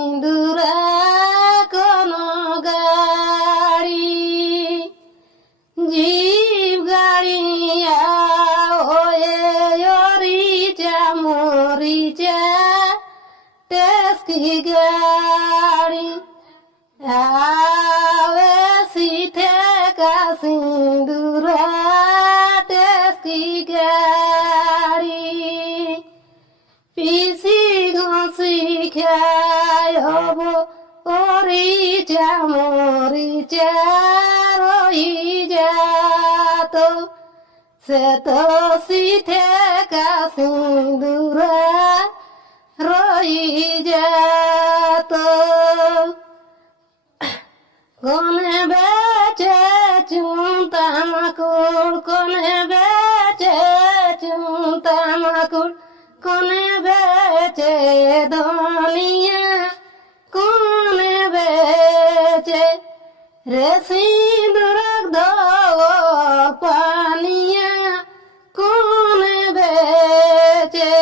সিন্দুরা কোন গাড়ি জীব গাড়িয়া ওয়ে অরিচা মরিচা টেস্কি গাড়ি। আওয়ে সিথে কাসি Pisi gonsi khai hobo ori jamori jaroi jato Se to si te casindura roi رسيد رقدا وطانية كون بيتي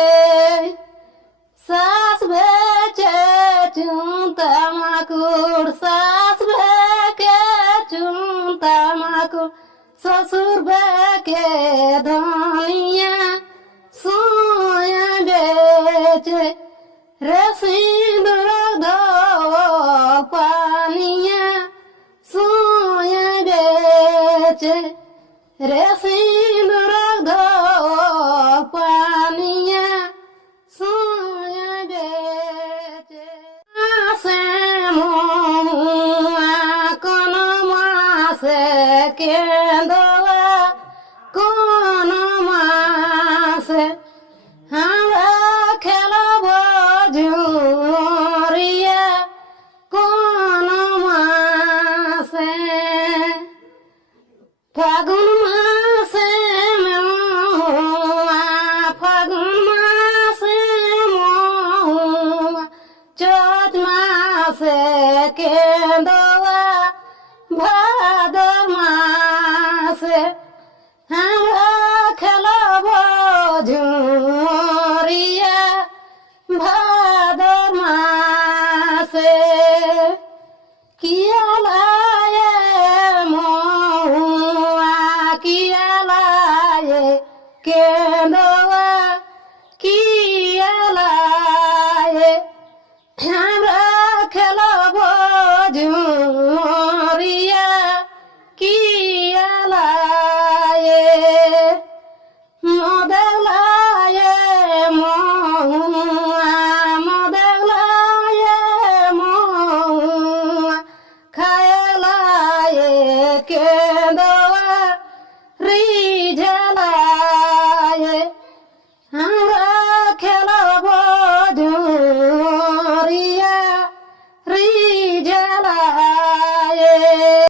ساس بيتي تنتا معكور सास बेके تنتا معكور ساسور بيتي دانية سويا बेचे رسيد رقدا মাসে কেন্দলা কোন মাসে আমরা খেলব ঝুরিয়া কোন মাসে ফাগুন মাসে ফাগুন মাসে মহুয়া, চৈত মাসে কেন্দলা ভাদর কেন্দলা কিয়ালায়ে